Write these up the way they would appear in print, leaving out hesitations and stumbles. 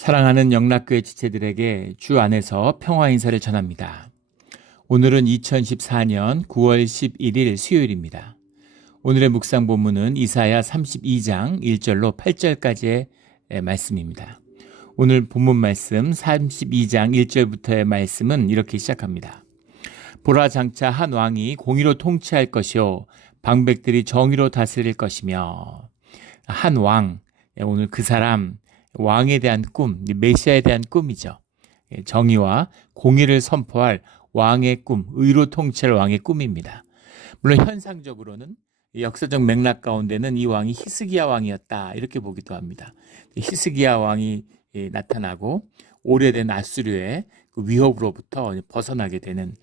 사랑하는 영락교회 지체들에게 주 안에서 평화 인사를 전합니다. 오늘은 2014년 9월 11일 수요일입니다. 오늘의 묵상 본문은 이사야 32장 1절로 8절까지의 말씀입니다. 오늘 본문 말씀 32장 1절부터의 말씀은 이렇게 시작합니다. 보라, 장차 한 왕이 공의로 통치할 것이요 방백들이 정의로 다스릴 것이며. 한 왕, 오늘 그 사람, 왕에 대한 꿈, 메시아에 대한 꿈이죠. 정의와 공의를 선포할 왕의 꿈, 의로 통치할 왕의 꿈입니다. 물론 현상적으로는 역사적 맥락 가운데는 이 왕이 히스기야 왕이었다, 이렇게 보기도 합니다. 히스기야 왕이 나타나고 오래된 아수르의 그 위협으로부터 벗어나게 되는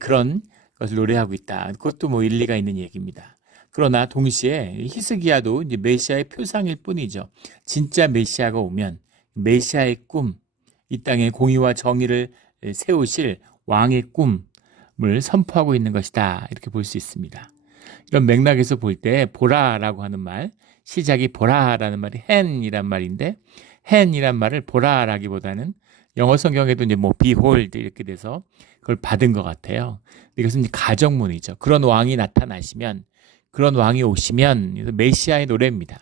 그런 것을 노래하고 있다. 그것도 일리가 있는 얘기입니다. 그러나 동시에 히스기야도 이제 메시아의 표상일 뿐이죠. 진짜 메시아가 오면 메시아의 꿈, 이 땅에 공의와 정의를 세우실 왕의 꿈을 선포하고 있는 것이다, 이렇게 볼 수 있습니다. 이런 맥락에서 볼 때 보라라고 하는 말, 시작이 보라라는 말이 hen이란 말인데, hen이란 말을 보라라기보다는 영어 성경에도 이제 behold 이렇게 돼서 그걸 받은 것 같아요. 이것은 이제 가정문이죠. 그런 왕이 나타나시면, 그런 왕이 오시면 메시아의 노래입니다.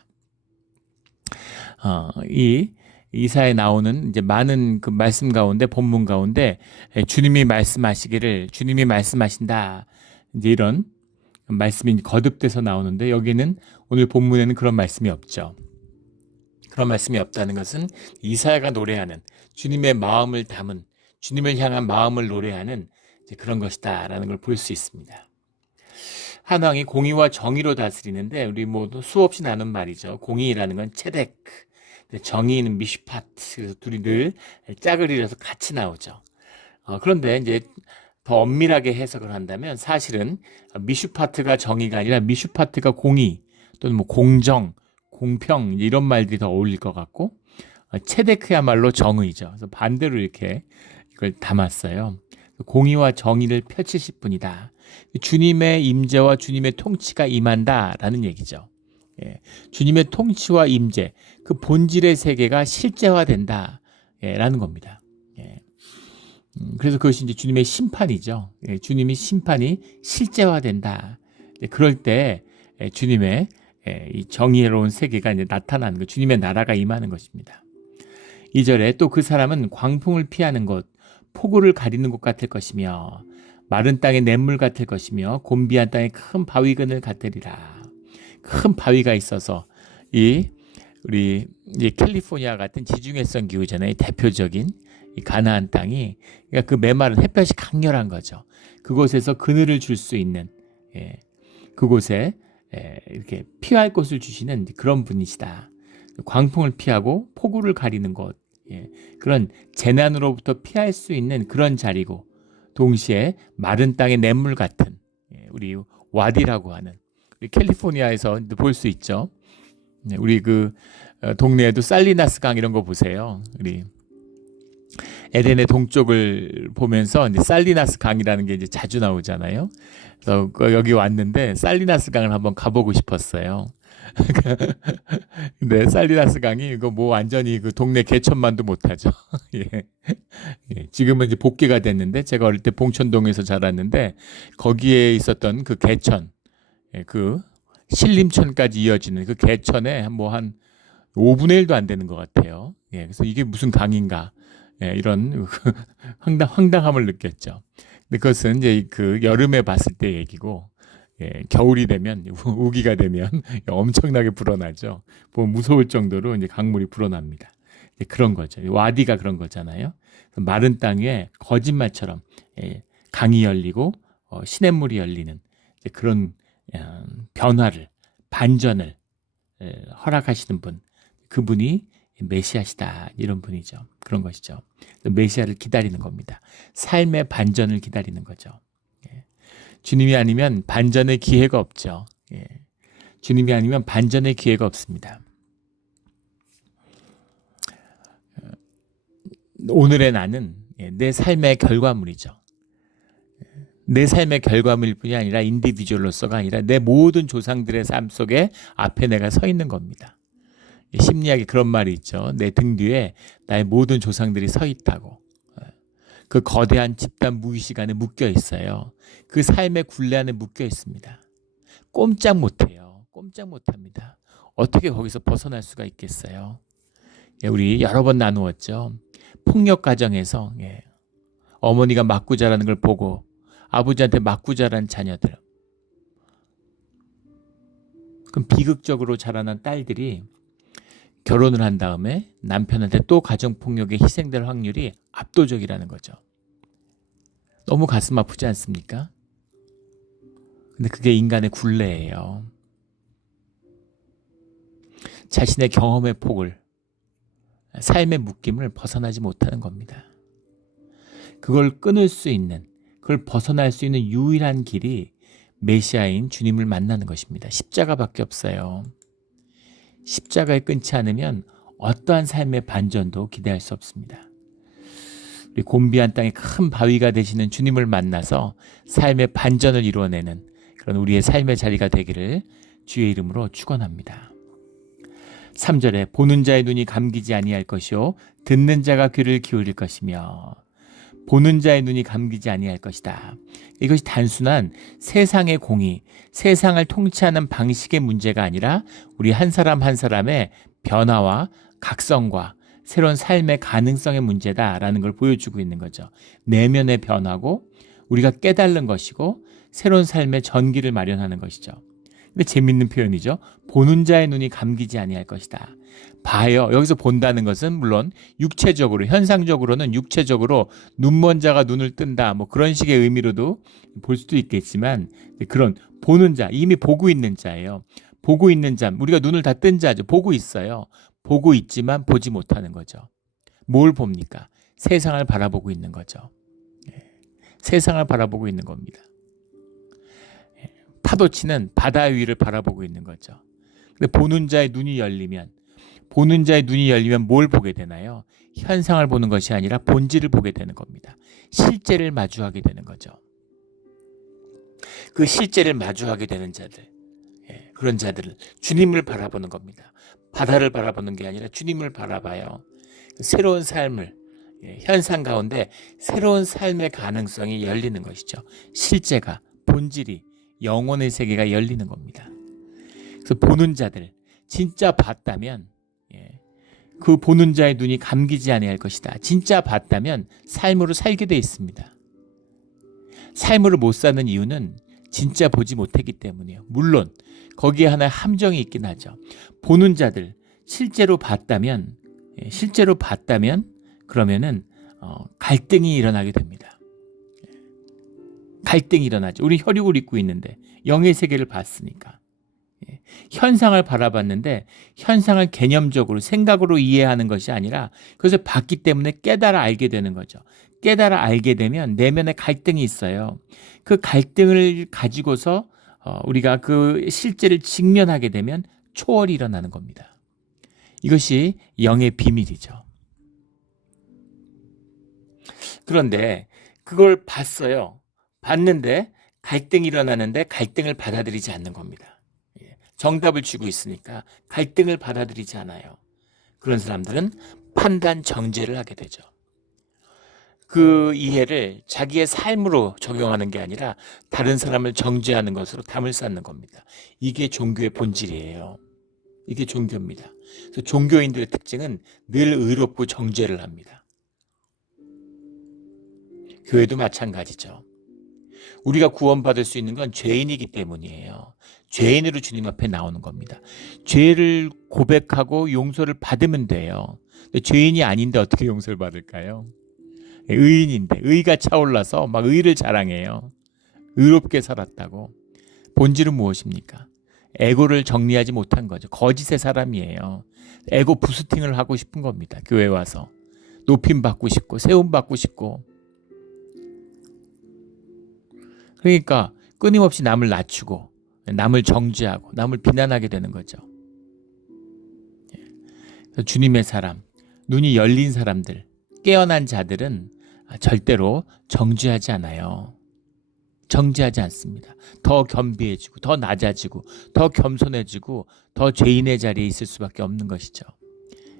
이 이사에 나오는 이제 많은 그 말씀 가운데, 본문 가운데 주님이 말씀하시기를, 주님이 말씀하신다, 이제 이런 말씀이 거듭돼서 나오는데, 여기는 오늘 본문에는 그런 말씀이 없죠. 그런 말씀이 없다는 것은 이사야가 노래하는, 주님의 마음을 담은, 주님을 향한 마음을 노래하는 이제 그런 것이다라는 걸 볼 수 있습니다. 한 왕이 공의와 정의로 다스리는데, 우리 모두 수없이 나눈 말이죠. 공의라는 건 체덱, 정의는 미슈파트, 그래서 둘이 늘 짝을 이뤄서 같이 나오죠. 그런데 이제 더 엄밀하게 해석을 한다면 사실은 미슈파트가 정의가 아니라 미슈파트가 공의, 또는 공정, 공평, 이런 말들이 더 어울릴 것 같고, 체데크야말로 정의죠. 그래서 반대로 이렇게 이걸 담았어요. 공의와 정의를 펼치실 분이다. 주님의 임재와 주님의 통치가 임한다라는 얘기죠. 주님의 통치와 임재, 그 본질의 세계가 실제화된다, 라는 겁니다. 그래서 그것이 이제 주님의 심판이죠. 주님의 심판이 실제화된다. 그럴 때 주님의 이 정의로운 세계가 이제 나타나는 것, 주님의 나라가 임하는 것입니다. 2절에 또 그 사람은 광풍을 피하는 곳, 폭우를 가리는 곳 같을 것이며, 마른 땅의 냇물 같을 것이며, 곤비한 땅의 큰 바위근을 같으리라. 큰 바위가 있어서 우리 캘리포니아 같은 지중해성 기후잖아요. 대표적인 이 가나안 땅이, 그러니까 그 메마른 햇볕이 강렬한 거죠. 그곳에서 그늘을 줄 수 있는, 그곳에 이렇게 피할 곳을 주시는 그런 분이시다. 광풍을 피하고 폭우를 가리는 곳, 그런 재난으로부터 피할 수 있는 그런 자리고, 동시에 마른 땅의 냇물 같은, 우리 와디라고 하는, 우리 캘리포니아에서 볼 수 있죠. 우리 그 동네에도 살리나스 강 이런 거 보세요. 우리 에덴의 동쪽을 보면서 이제 살리나스 강이라는 게 이제 자주 나오잖아요. 그래서 여기 왔는데 살리나스 강을 한번 가보고 싶었어요. 근데 살리나스 강이 이거 완전히 그 동네 개천만도 못하죠. 예. 지금은 이제 복개가 됐는데, 제가 어릴 때 봉천동에서 자랐는데 거기에 있었던 그 개천, 그 신림천까지 이어지는 그 개천에 한 5분의 1도 안 되는 것 같아요. 그래서 이게 무슨 강인가, 이런 황당함을 느꼈죠. 근데 그것은 이제 그 여름에 봤을 때 얘기고, 겨울이 되면, 우기가 되면 엄청나게 불어나죠. 무서울 정도로 이제 강물이 불어납니다. 그런 거죠. 와디가 그런 거잖아요. 마른 땅에 거짓말처럼 강이 열리고 시냇물이 열리는 그런 변화를, 반전을 허락하시는 분, 그분이 메시아시다, 이런 분이죠. 그런 것이죠. 메시아를 기다리는 겁니다. 삶의 반전을 기다리는 거죠. 주님이 아니면 반전의 기회가 없죠. 주님이 아니면 반전의 기회가 없습니다. 오늘의 나는 내 삶의 결과물이죠. 내 삶의 결과물일 뿐이 아니라 인디비주얼로서가 아니라 내 모든 조상들의 삶 속에 앞에 내가 서 있는 겁니다. 심리학에 그런 말이 있죠. 내 등 뒤에 나의 모든 조상들이 서 있다고. 그 거대한 집단 무의식 안에 묶여 있어요. 그 삶의 굴레 안에 묶여 있습니다. 꼼짝 못해요. 꼼짝 못합니다. 어떻게 거기서 벗어날 수가 있겠어요? 우리 여러 번 나누었죠. 폭력 가정에서 어머니가 맞고 자라는 걸 보고 아버지한테 맞고 자란 자녀들. 그럼 비극적으로 자라난 딸들이 결혼을 한 다음에 남편한테 또 가정폭력에 희생될 확률이 압도적이라는 거죠. 너무 가슴 아프지 않습니까? 근데 그게 인간의 굴레예요. 자신의 경험의 폭을, 삶의 묶임을 벗어나지 못하는 겁니다. 그걸 끊을 수 있는, 그걸 벗어날 수 있는 유일한 길이 메시아인 주님을 만나는 것입니다. 십자가밖에 없어요. 십자가에 끊지 않으면 어떠한 삶의 반전도 기대할 수 없습니다. 우리 곤비한 땅에 큰 바위가 되시는 주님을 만나서 삶의 반전을 이루어내는 그런 우리의 삶의 자리가 되기를 주의 이름으로 축원합니다. 3절에 보는 자의 눈이 감기지 아니할 것이요 듣는 자가 귀를 기울일 것이며 보는 자의 눈이 감기지 아니할 것이다. 이것이 단순한 세상의 공의, 세상을 통치하는 방식의 문제가 아니라 우리 한 사람 한 사람의 변화와 각성과 새로운 삶의 가능성의 문제다라는 걸 보여주고 있는 거죠. 내면의 변화고 우리가 깨달는 것이고 새로운 삶의 전기를 마련하는 것이죠. 근데 재밌는 표현이죠. 보는 자의 눈이 감기지 아니할 것이다. 봐요. 여기서 본다는 것은 물론 육체적으로, 현상적으로는 육체적으로 눈먼 자가 눈을 뜬다. 뭐 그런 식의 의미로도 볼 수도 있겠지만 그런 보는 자, 이미 보고 있는 자예요. 보고 있는 자, 우리가 눈을 다 뜬 자죠. 보고 있어요. 보고 있지만 보지 못하는 거죠. 뭘 봅니까? 세상을 바라보고 있는 거죠. 세상을 바라보고 있는 겁니다. 파도치는 바다 위를 바라보고 있는 거죠. 근데 보는 자의 눈이 열리면 뭘 보게 되나요? 현상을 보는 것이 아니라 본질을 보게 되는 겁니다. 실제를 마주하게 되는 거죠. 그 실제를 마주하게 되는 자들, 그런 자들은 주님을 바라보는 겁니다. 바다를 바라보는 게 아니라 주님을 바라봐요. 새로운 삶을, 현상 가운데 새로운 삶의 가능성이 열리는 것이죠. 실제가, 본질이, 영혼의 세계가 열리는 겁니다. 그래서 보는 자들, 진짜 봤다면 그 보는 자의 눈이 감기지 아니할 것이다. 진짜 봤다면 삶으로 살게 돼 있습니다. 삶으로 못 사는 이유는 진짜 보지 못했기 때문이에요. 물론 거기에 하나의 함정이 있긴 하죠. 보는 자들, 실제로 봤다면 그러면은 갈등이 일어나게 됩니다. 갈등이 일어나죠. 우리 혈육을 입고 있는데 영의 세계를 봤으니까. 현상을 바라봤는데 현상을 개념적으로 생각으로 이해하는 것이 아니라 그것을 봤기 때문에 깨달아 알게 되는 거죠. 깨달아 알게 되면 내면에 갈등이 있어요. 그 갈등을 가지고서 우리가 그 실제를 직면하게 되면 초월이 일어나는 겁니다. 이것이 영의 비밀이죠. 그런데 그걸 봤어요. 봤는데 갈등이 일어나는데 갈등을 받아들이지 않는 겁니다. 정답을 쥐고 있으니까 갈등을 받아들이지 않아요. 그런 사람들은 판단 정죄를 하게 되죠. 그 이해를 자기의 삶으로 적용하는 게 아니라 다른 사람을 정죄하는 것으로 담을 쌓는 겁니다. 이게 종교의 본질이에요. 이게 종교입니다. 그래서 종교인들의 특징은 늘 의롭고 정죄를 합니다. 교회도 마찬가지죠. 우리가 구원받을 수 있는 건 죄인이기 때문이에요. 죄인으로 주님 앞에 나오는 겁니다. 죄를 고백하고 용서를 받으면 돼요. 근데 죄인이 아닌데 어떻게 용서를 받을까요? 의인인데 의가 차올라서 막 의를 자랑해요. 의롭게 살았다고. 본질은 무엇입니까? 에고를 정리하지 못한 거죠. 거짓의 사람이에요. 에고 부스팅을 하고 싶은 겁니다. 교회 와서 높임 받고 싶고 세움 받고 싶고. 그러니까 끊임없이 남을 낮추고 남을 정죄하고 남을 비난하게 되는 거죠. 주님의 사람, 눈이 열린 사람들, 깨어난 자들은 절대로 정죄하지 않아요. 정죄하지 않습니다. 더 겸비해지고 더 낮아지고 더 겸손해지고 더 죄인의 자리에 있을 수밖에 없는 것이죠.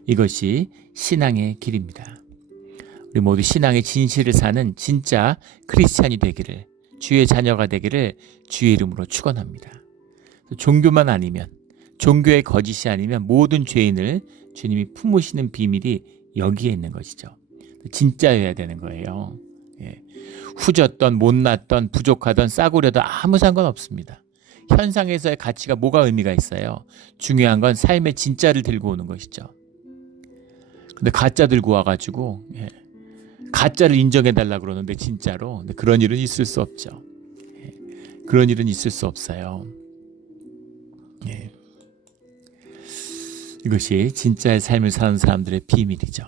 이것이 신앙의 길입니다. 우리 모두 신앙의 진실을 사는 진짜 크리스찬이 되기를, 주의 자녀가 되기를 주의 이름으로 축원합니다. 종교만 아니면, 종교의 거짓이 아니면 모든 죄인을 주님이 품으시는 비밀이 여기에 있는 것이죠. 진짜여야 되는 거예요. 후졌던 못났던 부족하던 싸구려도 아무 상관없습니다. 현상에서의 가치가 뭐가 의미가 있어요? 중요한 건 삶의 진짜를 들고 오는 것이죠. 근데 가짜 들고 와가지고 가짜를 인정해달라 그러는데 진짜로, 근데 그런 일은 있을 수 없죠. 그런 일은 있을 수 없어요. 이것이 진짜의 삶을 사는 사람들의 비밀이죠.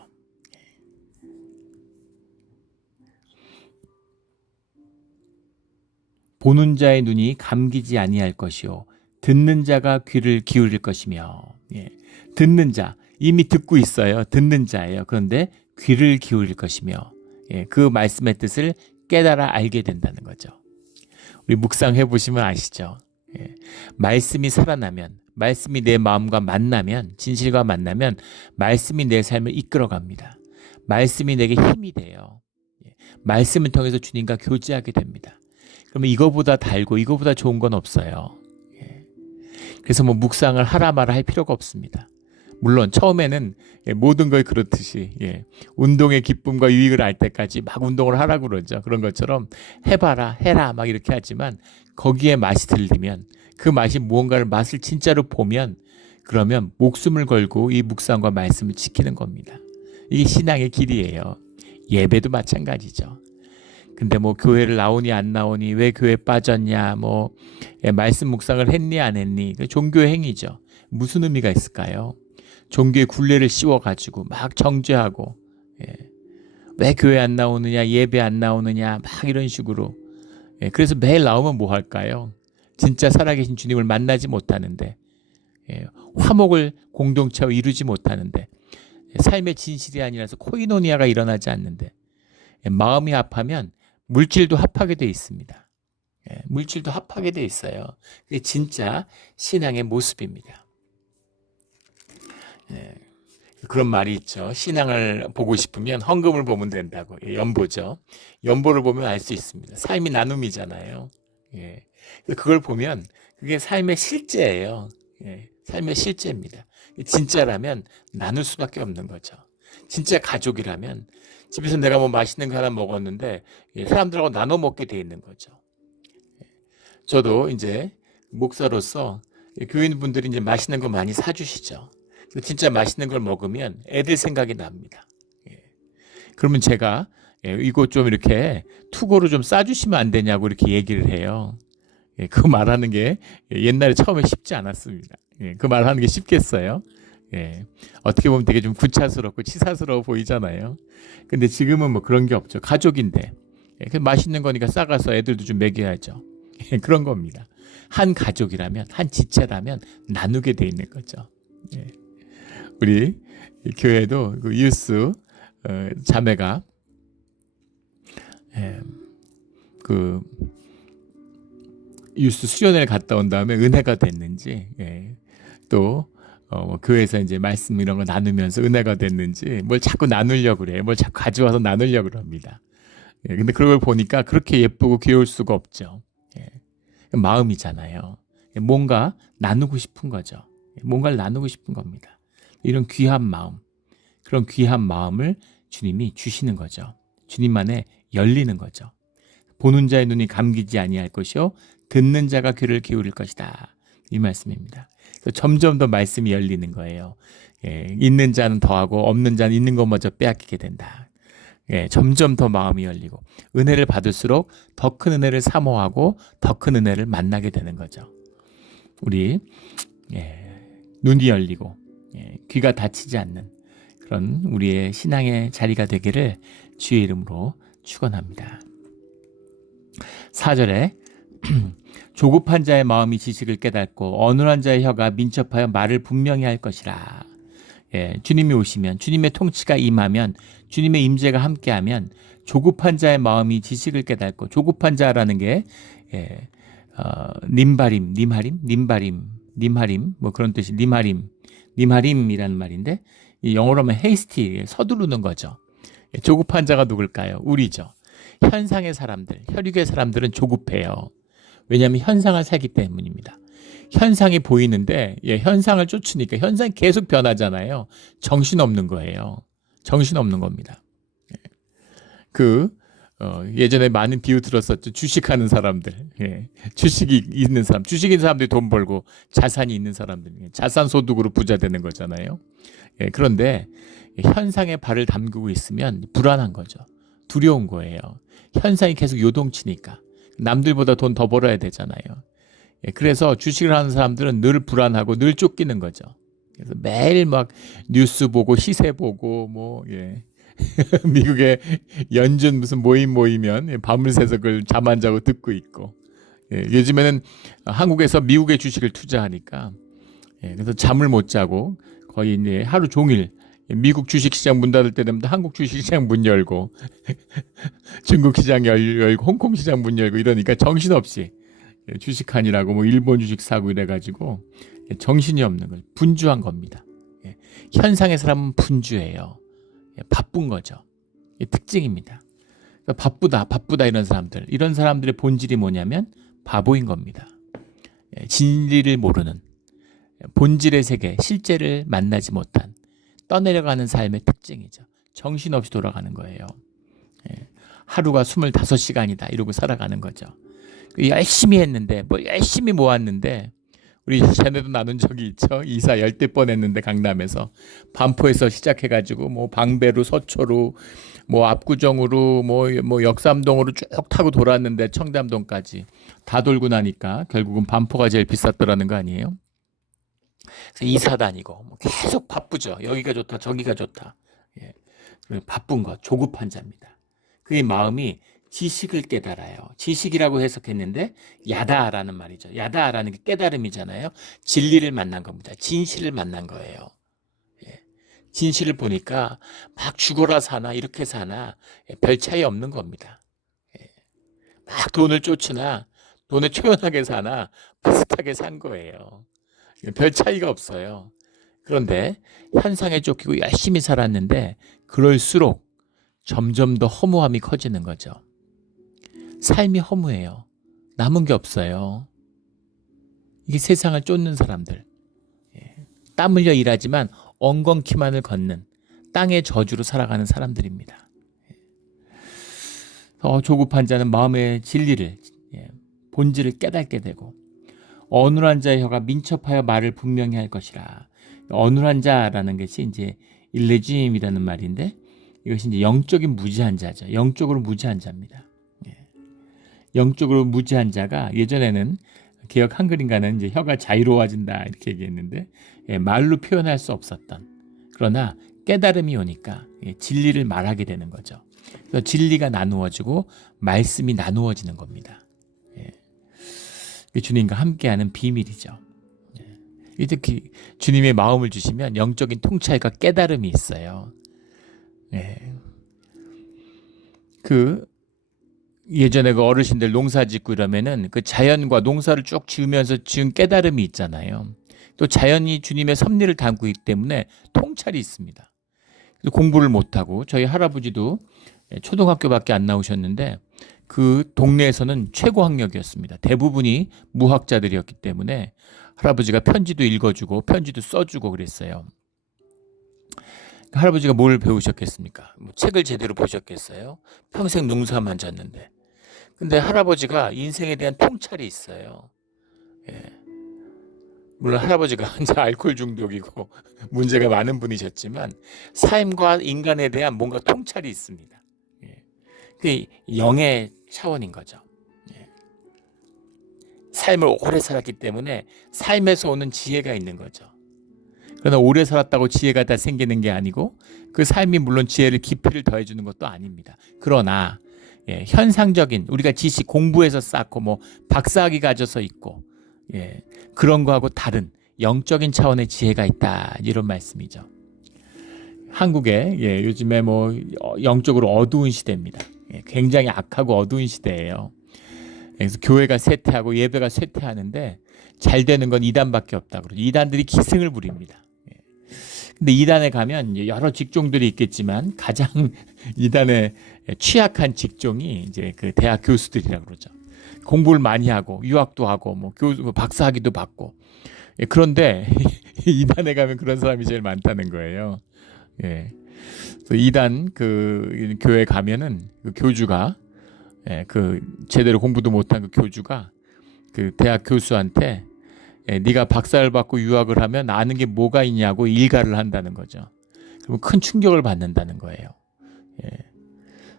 보는 자의 눈이 감기지 아니할 것이요 듣는 자가 귀를 기울일 것이며. 듣는 자, 이미 듣고 있어요. 듣는 자예요. 그런데 귀를 기울일 것이며, 그 말씀의 뜻을 깨달아 알게 된다는 거죠. 우리 묵상해 보시면 아시죠? 말씀이 살아나면, 말씀이 내 마음과 만나면, 진실과 만나면 말씀이 내 삶을 이끌어갑니다. 말씀이 내게 힘이 돼요. 말씀을 통해서 주님과 교제하게 됩니다. 그러면 이거보다 달고 이거보다 좋은 건 없어요. 그래서 뭐 묵상을 하라 마라 할 필요가 없습니다. 물론 처음에는 모든 걸 그렇듯이 운동의 기쁨과 유익을 알 때까지 막 운동을 하라고 그러죠. 그런 것처럼 해봐라, 해라 막 이렇게 하지만 거기에 맛이 들리면, 그 맛이 무언가를 맛을 진짜로 보면, 그러면 목숨을 걸고 이 묵상과 말씀을 지키는 겁니다. 이게 신앙의 길이에요. 예배도 마찬가지죠. 근데 뭐 교회를 나오니 안 나오니, 왜 교회 빠졌냐, 뭐 말씀 묵상을 했니 안 했니, 종교의 행위죠. 무슨 의미가 있을까요? 종교의 굴레를 씌워가지고 막 정죄하고, 왜 교회 안 나오느냐, 예배 안 나오느냐, 막 이런 식으로. 그래서 매일 나오면 뭐 할까요? 진짜 살아계신 주님을 만나지 못하는데, 화목을 공동체와 이루지 못하는데, 삶의 진실이 아니라서 코이노니아가 일어나지 않는데, 마음이 합하면 물질도 합하게 돼 있습니다. 물질도 합하게 돼 있어요. 그게 진짜 신앙의 모습입니다. 그런 말이 있죠. 신앙을 보고 싶으면 헌금을 보면 된다고. 연보죠. 연보를 보면 알 수 있습니다. 삶이 나눔이잖아요. 그걸 보면 그게 삶의 실제예요. 삶의 실제입니다. 진짜라면 나눌 수밖에 없는 거죠. 진짜 가족이라면 집에서 내가 뭐 맛있는 거 하나 먹었는데 사람들하고 나눠 먹게 돼 있는 거죠. 저도 이제 목사로서 교인분들이 이제 맛있는 거 많이 사주시죠. 진짜 맛있는 걸 먹으면 애들 생각이 납니다. 그러면 제가 이거 좀 이렇게 투고로 좀 싸주시면 안 되냐고 이렇게 얘기를 해요. 그 말하는 게 옛날에 처음에 쉽지 않았습니다. 그 말하는 게 쉽겠어요? 어떻게 보면 되게 좀 구차스럽고 치사스러워 보이잖아요. 근데 지금은 뭐 그런 게 없죠. 가족인데 맛있는 거니까 싸가서 애들도 좀 먹여야죠. 그런 겁니다. 한 가족이라면, 한 지체라면 나누게 돼 있는 거죠. 우리 교회도 그 유스 자매가 그 유스 수련회를 갔다 온 다음에 은혜가 됐는지, 또 교회에서 이제 말씀 이런 거 나누면서 은혜가 됐는지 뭘 자꾸 나누려고 그래요. 뭘 자꾸 가져와서 나누려고 그럽니다. 근데 그걸 보니까 그렇게 예쁘고 귀여울 수가 없죠. 마음이잖아요. 뭔가 나누고 싶은 거죠. 뭔가를 나누고 싶은 겁니다. 이런 귀한 마음, 그런 귀한 마음을 주님이 주시는 거죠. 주님만에 열리는 거죠. 보는 자의 눈이 감기지 아니할 것이요 듣는 자가 귀를 기울일 것이다. 이 말씀입니다. 점점 더 말씀이 열리는 거예요. 있는 자는 더하고 없는 자는 있는 것마저 빼앗기게 된다. 점점 더 마음이 열리고 은혜를 받을수록 더 큰 은혜를 사모하고 더 큰 은혜를 만나게 되는 거죠. 우리 눈이 열리고 귀가 닫히지 않는 그런 우리의 신앙의 자리가 되기를 주의 이름으로 축원합니다. 4절에 조급한 자의 마음이 지식을 깨닫고 어눌한 자의 혀가 민첩하여 말을 분명히 할 것이라. 주님이 오시면, 주님의 통치가 임하면, 주님의 임재가 함께하면 조급한 자의 마음이 지식을 깨닫고, 조급한 자라는 게 님하림 뭐 그런 뜻이 님하림이라는 말인데, 이 영어로 하면 hasty, 서두르는 거죠. 조급한 자가 누굴까요? 우리죠. 현상의 사람들, 혈육의 사람들은 조급해요. 왜냐하면 현상을 살기 때문입니다. 현상이 보이는데 현상을 쫓으니까 현상이 계속 변하잖아요. 정신없는 거예요. 정신없는 겁니다. 예전에 많은 비유 들었었죠. 주식하는 사람들, 주식이 있는 사람, 주식 있는 사람들이 돈 벌고 자산이 있는 사람들, 자산 소득으로 부자 되는 거잖아요. 그런데 현상에 발을 담그고 있으면 불안한 거죠. 두려운 거예요. 현상이 계속 요동치니까 남들보다 돈 더 벌어야 되잖아요. 그래서 주식을 하는 사람들은 늘 불안하고 늘 쫓기는 거죠. 그래서 매일 막 뉴스 보고 시세 보고 미국의 연준 무슨 모이면 밤을 새서 그걸 잠 안 자고 듣고 있고, 요즘에는 한국에서 미국의 주식을 투자하니까 그래서 잠을 못 자고 거의 이제 하루 종일 미국 주식시장 문 닫을 때 되면 한국 주식시장 문 열고 중국 시장 열고 홍콩 시장 문 열고 이러니까 정신없이 주식하니라고 뭐 일본 주식 사고 이래가지고 정신이 없는 거예요. 분주한 겁니다. 현상의 사람은 분주해요. 바쁜 거죠. 특징입니다. 바쁘다 이런 사람들의 본질이 뭐냐면 바보인 겁니다. 진리를 모르는, 본질의 세계, 실제를 만나지 못한, 떠내려가는 삶의 특징이죠. 정신없이 돌아가는 거예요. 하루가 25시간이다 이러고 살아가는 거죠. 열심히 했는데 열심히 모았는데, 우리 전에도 나눈 적이 있죠. 이사 10번 했는데 강남에서 반포에서 시작해가지고 뭐 방배로 서초로 뭐 압구정으로 뭐 역삼동으로 쭉 타고 돌았는데 청담동까지 다 돌고 나니까 결국은 반포가 제일 비쌌더라는 거 아니에요? 그래서 이사 다니고 뭐 계속 바쁘죠. 여기가 좋다 저기가 좋다. 바쁜 것, 조급한 자입니다. 그의 마음이 지식을 깨달아요. 지식이라고 해석했는데 야다라는 말이죠. 야다라는 게 깨달음이잖아요. 진리를 만난 겁니다. 진실을 만난 거예요. 진실을 보니까 막 죽어라 사나 이렇게 사나 별 차이 없는 겁니다. 막 돈을 쫓으나 돈에 초연하게 사나 비슷하게 산 거예요. 별 차이가 없어요. 그런데 현상에 쫓기고 열심히 살았는데 그럴수록 점점 더 허무함이 커지는 거죠. 삶이 허무해요. 남은 게 없어요. 이게 세상을 쫓는 사람들. 땀 흘려 일하지만 엉겅퀴만을 걷는 땅의 저주로 살아가는 사람들입니다. 조급한 자는 마음의 진리를, 본질을 깨닫게 되고, 어눌한 자의 혀가 민첩하여 말을 분명히 할 것이라. 어눌한 자라는 것이 이제 일레짐이라는 말인데, 이것이 이제 영적인 무지한 자죠. 영적으로 무지한 자입니다. 영적으로 무지한 자가, 예전에는 개역 한글인가는 이제 혀가 자유로워진다 이렇게 얘기했는데, 말로 표현할 수 없었던, 그러나 깨달음이 오니까 진리를 말하게 되는 거죠. 그래서 진리가 나누어지고 말씀이 나누어지는 겁니다. 주님과 함께하는 비밀이죠. 특히 주님의 마음을 주시면 영적인 통찰과 깨달음이 있어요. 예전에 그 어르신들 농사 짓고 이러면은 그 자연과 농사를 쭉 지으면서 지은 깨달음이 있잖아요. 또 자연이 주님의 섭리를 담고 있기 때문에 통찰이 있습니다. 공부를 못하고, 저희 할아버지도 초등학교밖에 안 나오셨는데 그 동네에서는 최고 학력이었습니다. 대부분이 무학자들이었기 때문에 할아버지가 편지도 읽어주고 편지도 써주고 그랬어요. 할아버지가 뭘 배우셨겠습니까? 책을 제대로 보셨겠어요? 평생 농사만 졌는데. 근데 할아버지가 인생에 대한 통찰이 있어요. 물론 할아버지가 이제 알코올 중독이고 문제가 많은 분이셨지만 삶과 인간에 대한 뭔가 통찰이 있습니다. 그게 영의 차원인 거죠. 삶을 오래 살았기 때문에 삶에서 오는 지혜가 있는 거죠. 그러나 오래 살았다고 지혜가 다 생기는 게 아니고, 그 삶이 물론 지혜를 깊이를 더해주는 것도 아닙니다. 그러나 현상적인, 우리가 지식 공부해서 쌓고 뭐 박사학위 가져서 있고 그런 거하고 다른 영적인 차원의 지혜가 있다, 이런 말씀이죠. 한국에 요즘에 뭐 영적으로 어두운 시대입니다. 굉장히 악하고 어두운 시대예요. 그래서 교회가 쇠퇴하고 예배가 쇠퇴하는데 잘 되는 건 이단밖에 없다. 그러죠. 이단들이 기승을 부립니다. 근데 이단에 가면 이제 여러 직종들이 있겠지만 가장 이단의 취약한 직종이 이제 그 대학 교수들이라고 그러죠. 공부를 많이 하고 유학도 하고 뭐 교수 박사학위도 받고. 그런데 이단에 가면 그런 사람이 제일 많다는 거예요. 예. 그래서 이단 그 교회 가면은 그 교주가 그 제대로 공부도 못한 그 교주가 그 대학 교수한테 네가 박사를 받고 유학을 하면 아는 게 뭐가 있냐고 일가를 한다는 거죠. 그리고 큰 충격을 받는다는 거예요.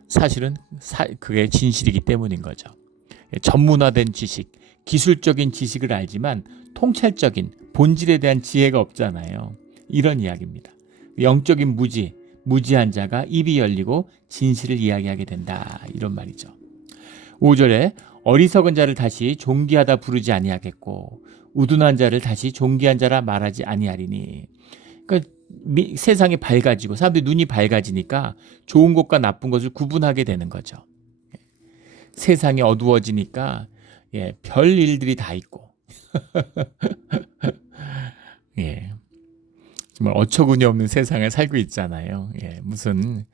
사실은 그게 진실이기 때문인 거죠. 전문화된 지식, 기술적인 지식을 알지만 통찰적인 본질에 대한 지혜가 없잖아요. 이런 이야기입니다. 영적인 무지한 자가 입이 열리고 진실을 이야기하게 된다. 이런 말이죠. 5절에 어리석은 자를 다시 존귀하다 부르지 아니하겠고 우둔한 자를 다시 존귀한 자라 말하지 아니하리니. 그러니까 세상이 밝아지고 사람들이 눈이 밝아지니까 좋은 것과 나쁜 것을 구분하게 되는 거죠. 세상이 어두워지니까 별 일들이 다 있고 정말 어처구니 없는 세상을 살고 있잖아요. 무슨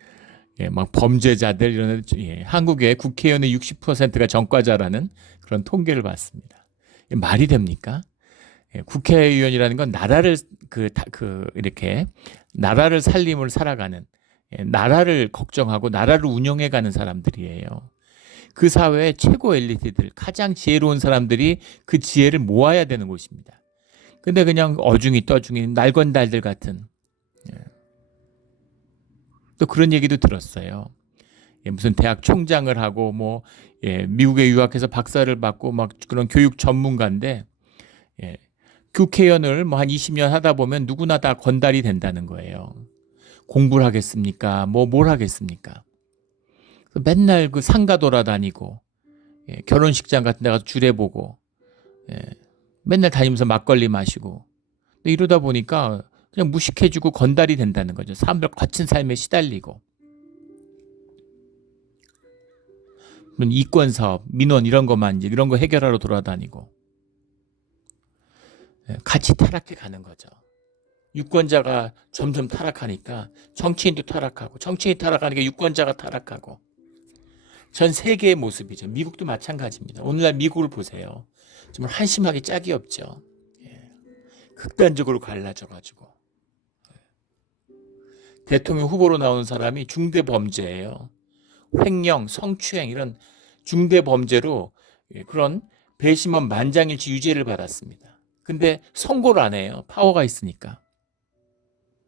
막 범죄자들 이런 한국의 국회의원의 60%가 전과자라는 그런 통계를 봤습니다. 말이 됩니까? 국회의원이라는 건 나라를 이렇게 나라를 살림을 살아가는 나라를 걱정하고 나라를 운영해가는 사람들이에요. 그 사회의 최고 엘리트들, 가장 지혜로운 사람들이 그 지혜를 모아야 되는 곳입니다. 근데 그냥 어중이 떠중이 날건달들 같은 또 그런 얘기도 들었어요. 무슨 대학 총장을 하고 뭐 미국에 유학해서 박사를 받고 막 그런 교육 전문가인데 국회의원을 뭐 한 20년 하다 보면 누구나 다 건달이 된다는 거예요. 공부를 하겠습니까? 뭘 하겠습니까? 맨날 그 상가 돌아다니고 결혼식장 같은 데 가서 주례 보고 맨날 다니면서 막걸리 마시고 이러다 보니까 그냥 무식해지고 건달이 된다는 거죠. 사람들 거친 삶에 시달리고 이권 사업, 민원 이런 것만 이런 거 해결하러 돌아다니고 같이 타락해 가는 거죠. 유권자가 점점 타락하니까 정치인도 타락하고 정치인이 타락하니까 유권자가 타락하고 전 세계의 모습이죠. 미국도 마찬가지입니다. 오늘날 미국을 보세요. 정말 한심하게 짝이 없죠. 극단적으로 갈라져가지고 대통령 후보로 나오는 사람이 중대 범죄예요. 횡령, 성추행 이런 중대 범죄로 그런 배심원 만장일치 유죄를 받았습니다. 근데 선고를 안 해요. 파워가 있으니까.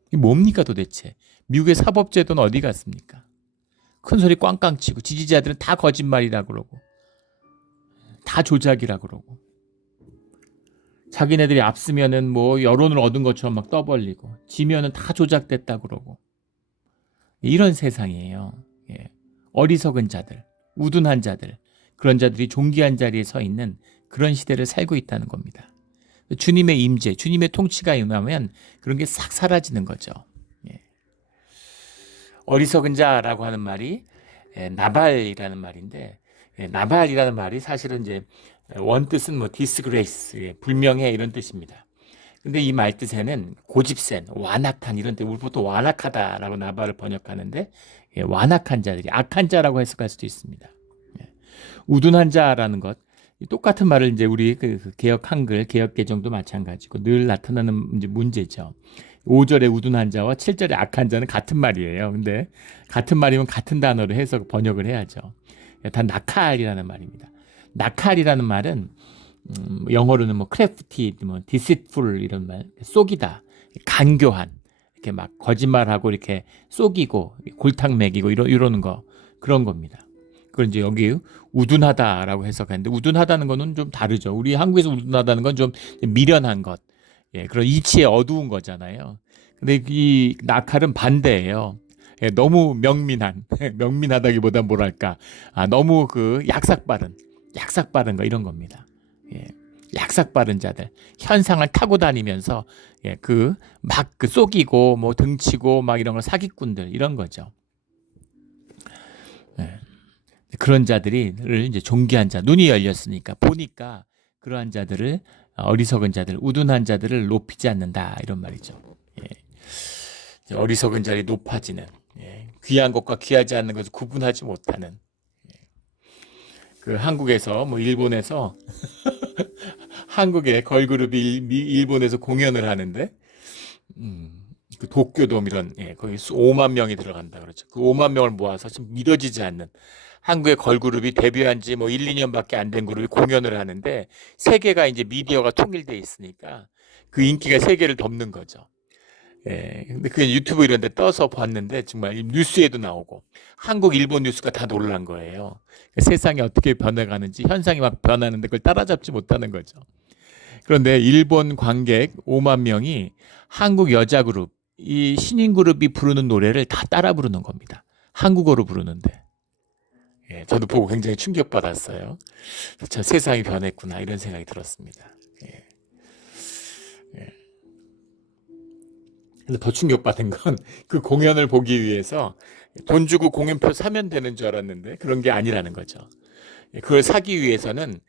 이게 뭡니까 도대체? 미국의 사법제도는 어디 갔습니까? 큰 소리 꽝꽝 치고 지지자들은 다 거짓말이라 그러고 다 조작이라 그러고 자기네들이 앞서면은 뭐 여론을 얻은 것처럼 막 떠벌리고 지면은 다 조작됐다 그러고 이런 세상이에요. 어리석은 자들, 우둔한 자들, 그런 자들이 존귀한 자리에 서 있는 그런 시대를 살고 있다는 겁니다. 주님의 임재, 주님의 통치가 임하면 그런 게 싹 사라지는 거죠. 어리석은 자라고 하는 말이 나발이라는 말인데 나발이라는 말이 사실은 이제 원뜻은 뭐 disgrace, 불명예 이런 뜻입니다. 근데 이 말 뜻에는 고집센, 완악한 이런 때 우리 보통 완악하다라고 나발을 번역하는데 완악한 자들이 악한 자라고 해석할 수도 있습니다. 우둔한 자라는 것 똑같은 말을 이제 우리 그 개역 한글, 개역 개정도 마찬가지고 늘 나타나는 이제 문제죠. 5절에 우둔한 자와 7절에 악한 자는 같은 말이에요. 근데 같은 말이면 같은 단어로 해서 번역을 해야죠. 다 나칼이라는 말입니다. 나칼이라는 말은 영어로는 뭐 crafty, 뭐 deceitful 이런 말, 속이다, 간교한, 이렇게 막 거짓말하고 이렇게 속이고 골탕 먹이고 이러는 거 그런 겁니다. 그걸 이제 여기 우둔하다라고 해석하는데 우둔하다는 거는 좀 다르죠. 우리 한국에서 우둔하다는 건 좀 미련한 것, 그런 이치에 어두운 거잖아요. 근데 이 나칼은 반대예요. 너무 명민하다기보다 뭐랄까, 너무 그 약삭빠른 거 이런 겁니다. 약삭빠른 자들, 현상을 타고 다니면서 그 속이고 뭐 등치고 막 이런 걸 사기꾼들 이런 거죠. 그런 자들을 이제 존귀한 자, 눈이 열렸으니까 보니까 그러한 자들을 어리석은 자들, 우둔한 자들을 높이지 않는다 이런 말이죠. 예. 어리석은 자들이 높아지는, 귀한 것과 귀하지 않는 것을 구분하지 못하는. 그 한국에서 뭐 일본에서 한국의 걸그룹이 일본에서 공연을 하는데 그 도쿄돔 이런 거기 5만 명이 들어간다 그러죠. 그 5만 명을 모아서 좀 믿어지지 않는 한국의 걸그룹이 데뷔한 지 뭐 1, 2년밖에 안 된 그룹이 공연을 하는데 세계가 이제 미디어가 통일돼 있으니까 그 인기가 세계를 덮는 거죠. 근데 그게 유튜브 이런 데 떠서 봤는데 정말 뉴스에도 나오고 한국, 일본 뉴스가 다 놀란 거예요. 세상이 어떻게 변해가는지 현상이 막 변하는데 그걸 따라잡지 못하는 거죠. 그런데 일본 관객 5만 명이 한국 여자 그룹, 이 신인 그룹이 부르는 노래를 다 따라 부르는 겁니다. 한국어로 부르는데. 저도 보고 굉장히 충격받았어요. 저 세상이 변했구나 이런 생각이 들었습니다. 근데 더 충격받은 건 그 공연을 보기 위해서 돈 주고 공연표 사면 되는 줄 알았는데 그런 게 아니라는 거죠. 그걸 사기 위해서는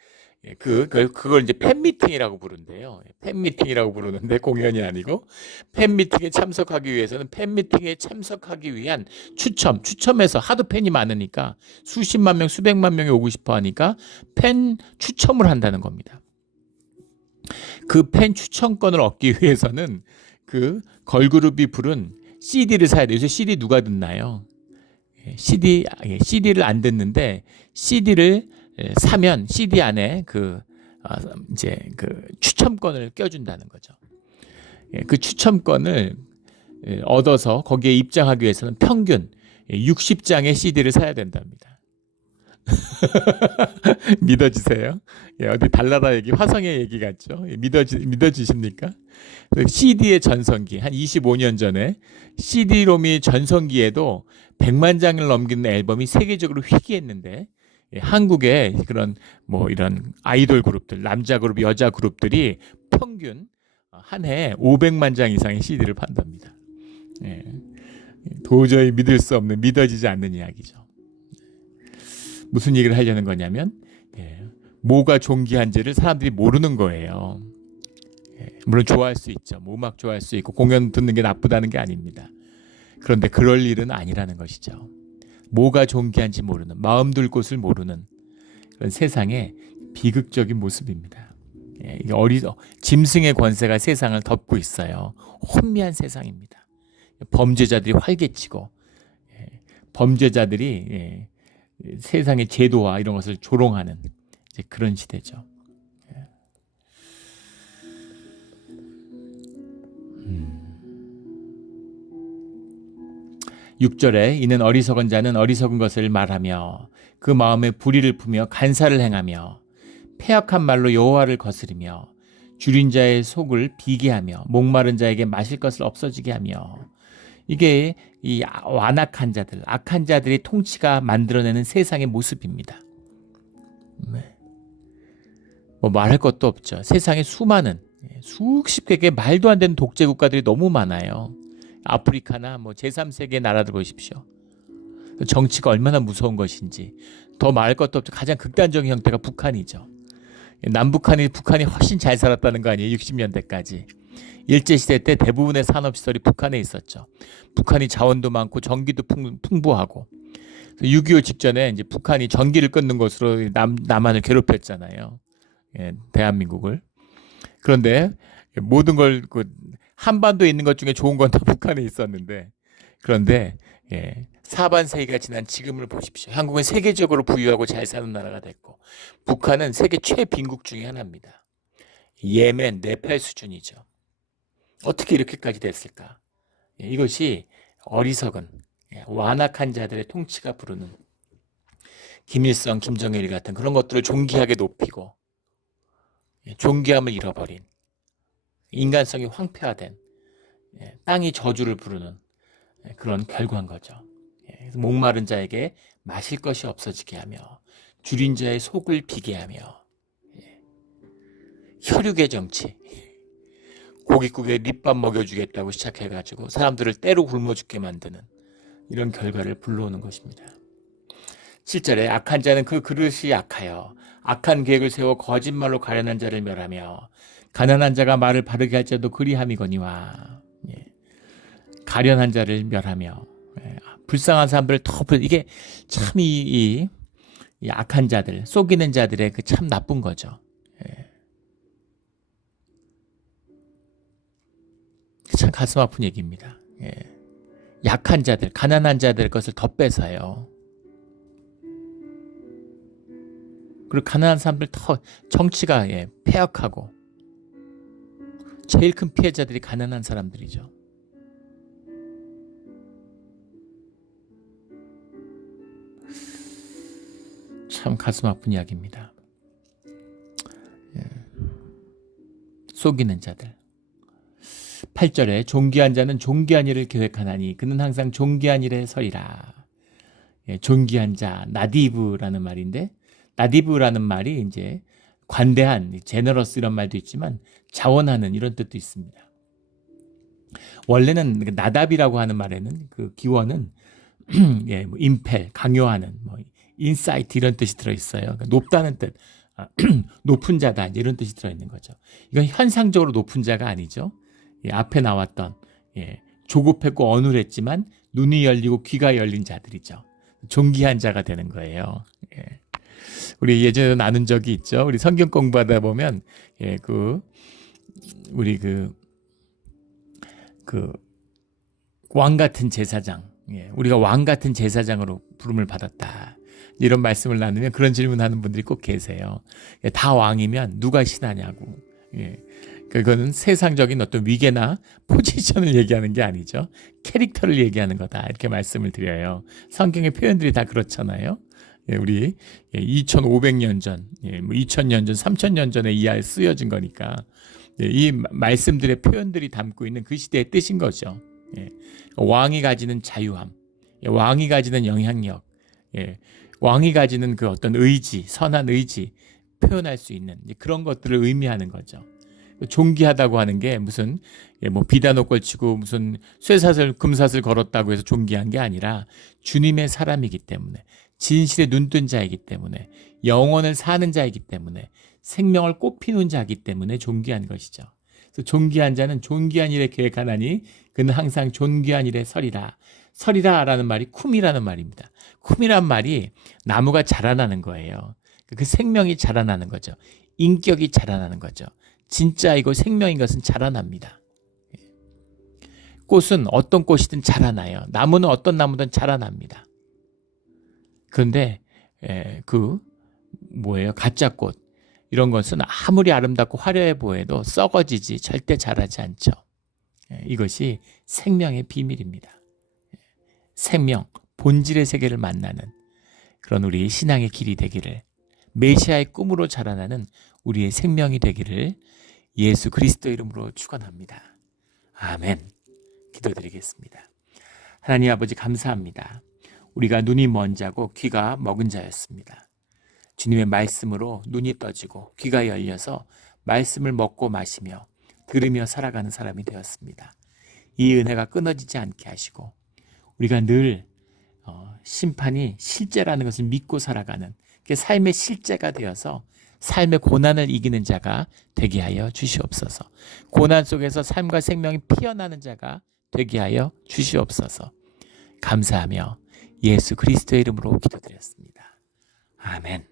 그걸 이제 팬미팅이라고 부른대요. 팬미팅이라고 부르는데 공연이 아니고 팬미팅에 참석하기 위해서는 팬미팅에 참석하기 위한 추첨해서 하도 팬이 많으니까 수십만 명, 수백만 명이 오고 싶어 하니까 팬 추첨을 한다는 겁니다. 그 팬 추천권을 얻기 위해서는 그 걸그룹이 부른 CD를 사야 돼요. 요새 CD 누가 듣나요? CD를 안 듣는데 CD를 사면 CD 안에 이제 추첨권을 껴준다는 거죠. 그 추첨권을 얻어서 거기에 입장하기 위해서는 평균 60장의 CD를 사야 된답니다. 믿어지세요? 어디 달나라 얘기, 화성의 얘기 같죠? 믿어지십니까? CD의 전성기, 한 25년 전에 CD롬이 전성기에도 100만 장을 넘기는 앨범이 세계적으로 희귀했는데 한국의 그런 뭐 이런 아이돌 그룹들, 남자 그룹, 여자 그룹들이 평균 한 해 500만 장 이상의 CD를 판답니다. 도저히 믿을 수 없는, 믿어지지 않는 이야기죠. 무슨 얘기를 하려는 거냐면 뭐가 존귀한지를 사람들이 모르는 거예요. 물론 좋아할 수 있죠. 뭐 음악 좋아할 수 있고 공연 듣는 게 나쁘다는 게 아닙니다. 그런데 그럴 일은 아니라는 것이죠. 뭐가 존귀한지 모르는, 마음 둘 곳을 모르는 그런 세상의 비극적인 모습입니다. 이게 짐승의 권세가 세상을 덮고 있어요. 혼미한 세상입니다. 범죄자들이 활개치고 범죄자들이 세상의 제도와 이런 것을 조롱하는 이제 그런 시대죠. 6절에 이는 어리석은 자는 어리석은 것을 말하며 그 마음에 불의를 품며 간사를 행하며 패역한 말로 여호와를 거스리며 줄인 자의 속을 비게 하며 목마른 자에게 마실 것을 없어지게 하며 이게 이 완악한 자들, 악한 자들의 통치가 만들어내는 세상의 모습입니다. 뭐 말할 것도 없죠. 세상에 수많은 수십 개의 말도 안 되는 독재 국가들이 너무 많아요. 아프리카나 뭐 제3세계 나라들 보십시오. 정치가 얼마나 무서운 것인지. 더 말할 것도 없죠. 가장 극단적인 형태가 북한이죠. 북한이 훨씬 잘 살았다는 거 아니에요. 60년대까지. 일제시대 때 대부분의 산업시설이 북한에 있었죠. 북한이 자원도 많고 전기도 풍부하고. 6.25 직전에 이제 북한이 전기를 끊는 것으로 남한을 괴롭혔잖아요. 대한민국을. 그런데 모든 걸 한반도에 있는 것 중에 좋은 건 다 북한에 있었는데 그런데 사반세기가 지난 지금을 보십시오. 한국은 세계적으로 부유하고 잘 사는 나라가 됐고 북한은 세계 최빈국 중에 하나입니다. 예멘, 네팔 수준이죠. 어떻게 이렇게까지 됐을까? 이것이 어리석은 완악한 자들의 통치가 부르는 김일성, 김정일 같은 그런 것들을 존귀하게 높이고 존귀함을 잃어버린 인간성이 황폐화된 땅이 저주를 부르는 그런 결과인 거죠. 목마른 자에게 마실 것이 없어지게 하며 줄인 자의 속을 비게 하며 혈육의 정치, 고깃국에 립밥 먹여주겠다고 시작해가지고 사람들을 때로 굶어 죽게 만드는 이런 결과를 불러오는 것입니다. 7절에 악한 자는 그 그릇이 약하여 악한 계획을 세워 거짓말로 가련한 자를 멸하며 가난한 자가 말을 바르게 할 자도 그리함이거니와. 예. 가련한 자를 멸하며 불쌍한 사람들을 이게 참 이 악한 자들, 속이는 자들의 그 참 나쁜 거죠. 참 가슴 아픈 얘기입니다. 약한 자들, 가난한 자들 것을 더 뺏어요. 그리고 가난한 사람들 더 정치가 폐역하고 제일 큰 피해자들이 가난한 사람들이죠. 참 가슴 아픈 이야기입니다. 속이는 자들. 8절에 존귀한 자는 존귀한 일을 계획하나니 그는 항상 존귀한 일에 서리라. 존귀한 자, 나디브라는 말인데, 나디브라는 말이 이제 관대한, 제너러스 이런 말도 있지만 자원하는 이런 뜻도 있습니다. 원래는 나답이라고 하는 말에는 그 기원은 뭐 임펠, 강요하는, 뭐 인사이트 이런 뜻이 들어있어요. 그러니까 높다는 뜻, 높은 자다 이런 뜻이 들어있는 거죠. 이건 현상적으로 높은 자가 아니죠. 앞에 나왔던 조급했고 어눌했지만 눈이 열리고 귀가 열린 자들이죠. 존귀한 자가 되는 거예요. 우리 예전에 나눈 적이 있죠. 우리 성경 공부하다 보면 우리 왕 같은 제사장, 우리가 왕 같은 제사장으로 부름을 받았다. 이런 말씀을 나누면 그런 질문하는 분들이 꼭 계세요. 다 왕이면 누가 신하냐고. 그거는 세상적인 어떤 위계나 포지션을 얘기하는 게 아니죠. 캐릭터를 얘기하는 거다. 이렇게 말씀을 드려요. 성경의 표현들이 다 그렇잖아요. 우리 2500년 전, 2000년 전, 3000년 전에 이하에 쓰여진 거니까 이 말씀들의 표현들이 담고 있는 그 시대의 뜻인 거죠. 왕이 가지는 자유함, 왕이 가지는 영향력, 왕이 가지는 그 어떤 의지, 선한 의지 표현할 수 있는 그런 것들을 의미하는 거죠. 존귀하다고 하는 게 무슨 뭐 비단옷 걸치고 무슨 쇠사슬 금사슬 걸었다고 해서 존귀한 게 아니라 주님의 사람이기 때문에, 진실에 눈뜬 자이기 때문에, 영원을 사는 자이기 때문에, 생명을 꽃피운 자이기 때문에 존귀한 것이죠. 그래서 존귀한 자는 존귀한 일에 계획하나니 그는 항상 존귀한 일에 서리라. 서리라라는 말이 쿰이라는 말입니다. 쿰이란 말이 나무가 자라나는 거예요. 그 생명이 자라나는 거죠. 인격이 자라나는 거죠. 진짜이고 생명인 것은 자라납니다. 꽃은 어떤 꽃이든 자라나요. 나무는 어떤 나무든 자라납니다. 그런데 가짜 꽃 이런 것은 아무리 아름답고 화려해 보여도 썩어지지 절대 자라지 않죠. 이것이 생명의 비밀입니다. 생명, 본질의 세계를 만나는 그런 우리 신앙의 길이 되기를, 메시아의 꿈으로 자라나는 우리의 생명이 되기를 예수 그리스도 이름으로 축원합니다. 아멘. 기도드리겠습니다. 하나님 아버지 감사합니다. 우리가 눈이 먼 자고 귀가 먹은 자였습니다. 주님의 말씀으로 눈이 떠지고 귀가 열려서 말씀을 먹고 마시며 들으며 살아가는 사람이 되었습니다. 이 은혜가 끊어지지 않게 하시고 우리가 늘 심판이 실제라는 것을 믿고 살아가는 그 삶의 실제가 되어서 삶의 고난을 이기는 자가 되게 하여 주시옵소서. 고난 속에서 삶과 생명이 피어나는 자가 되게 하여 주시옵소서. 감사하며 예수 그리스도의 이름으로 기도드렸습니다. 아멘.